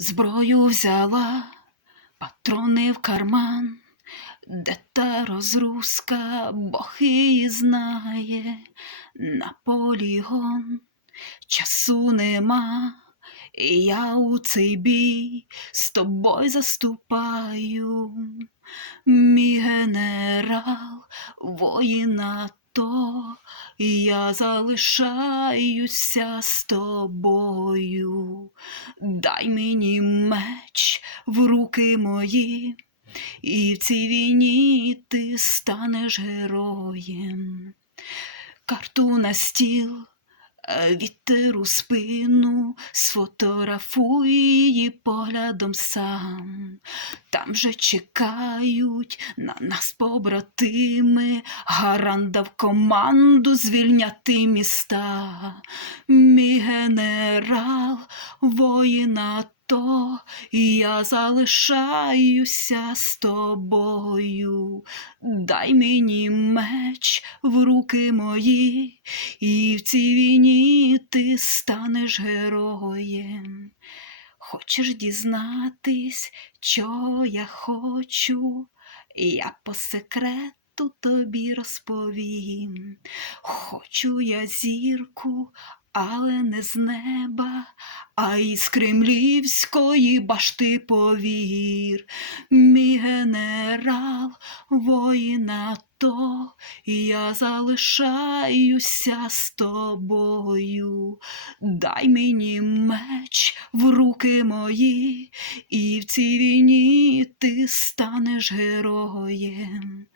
Зброю взяла, патрони в карман, де та розруска, Бог її знає, на полігон часу нема, і я у цей бій з тобою заступаю, мій генерал, воїна то, я залишаюся з тобою. Дай мені меч в руки мої, і в цій війні ти станеш героєм. Карту на стіл, е, вітер у спину, сфотографуй поглядом сам. Там же чекають на нас побратими, гарант дав команду звільняти міста. Мій генерал, воїна то, я залишаюся з тобою. Дай мені меч в руки мої, і в цій війні ти станеш героєм. Хочеш дізнатись, що я хочу, я по секрету тобі розповім. Хочу я зірку, але не з неба, а із кремлівської башти повір. Мій генерал, воїна то, я залишаюся з тобою. Дай мені меч в руки мої, і в цій війні ти станеш героєм.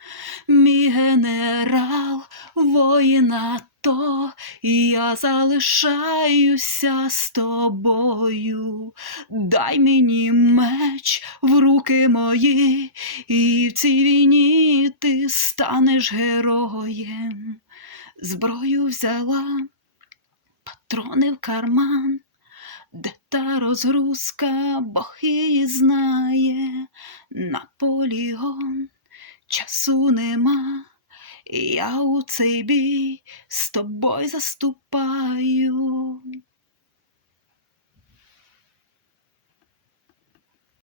Мій генерал, воїна то, я залишаюся з тобою. Дай мені меч в руки мої, і в цій війні ти станеш героєм. Зброю взяла, патрони в карман, де та розгрузка, Бог її знає, на полігон часу нема. Я у цей бій з тобою заступаю.